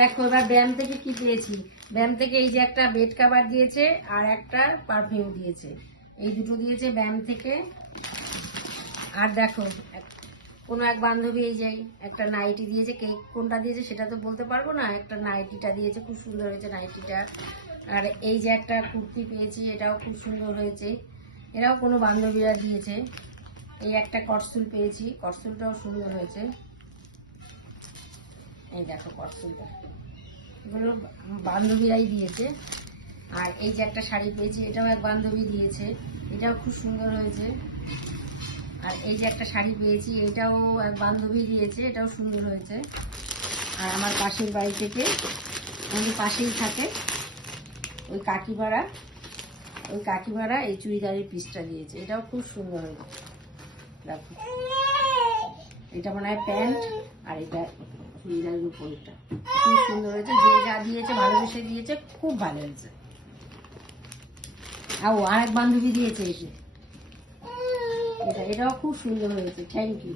দেখো এবার ব্যায়াম থেকে কি পেয়েছি। ব্যায়াম থেকে এই যে একটা বেড কভার দিয়েছে আর একটা পারফিউম দিয়েছে, এই দুটো দিয়েছে ব্যায়াম থেকে। আর দেখো কোনো এক বান্ধবী এই যে একটা নাইটি দিয়েছে, কেক কোনটা দিয়েছে সেটা তো বলতে পারবো না, একটা নাইটিটা দিয়েছে, খুব সুন্দর হয়েছে নাইটিটা। আর এই যে একটা কুর্তি পেয়েছি, এটাও খুব সুন্দর হয়েছে, এরাও কোনো বান্ধবীরা দিয়েছে। এই একটা কটসুল পেয়েছি, কটসুলটাও সুন্দর হয়েছে, এই দেখো কটসুলটা, এগুলো বান্ধবীরাই দিয়েছে। আর এই যে একটা শাড়ি পেয়েছি, এটাও এক বান্ধবী দিয়েছে, এটাও খুব সুন্দর হয়েছে। আর এই যে একটা শাড়ি পেয়েছি, এটাও এক বান্ধবী দিয়েছে, এটাও সুন্দর হয়েছে। আর আমার পাশের বাড়ি থেকে, আমাদের পাশেই থাকে ওই কাকিমারা এই চুড়িদারের পিসটা দিয়েছে, এটাও খুব সুন্দর হয়েছে। দেখো এটা মনে হয় প্যান্ট, আর এটা চুড়িদারের উপরটা খুব সুন্দর হয়েছে। যে যা দিয়েছে ভালোবেসে দিয়েছে, খুব ভালো হয়েছে। আর আরেক বান্ধবী দিয়েছে এটাও খুব সুন্দর হয়েছে, থ্যাংক ইউ।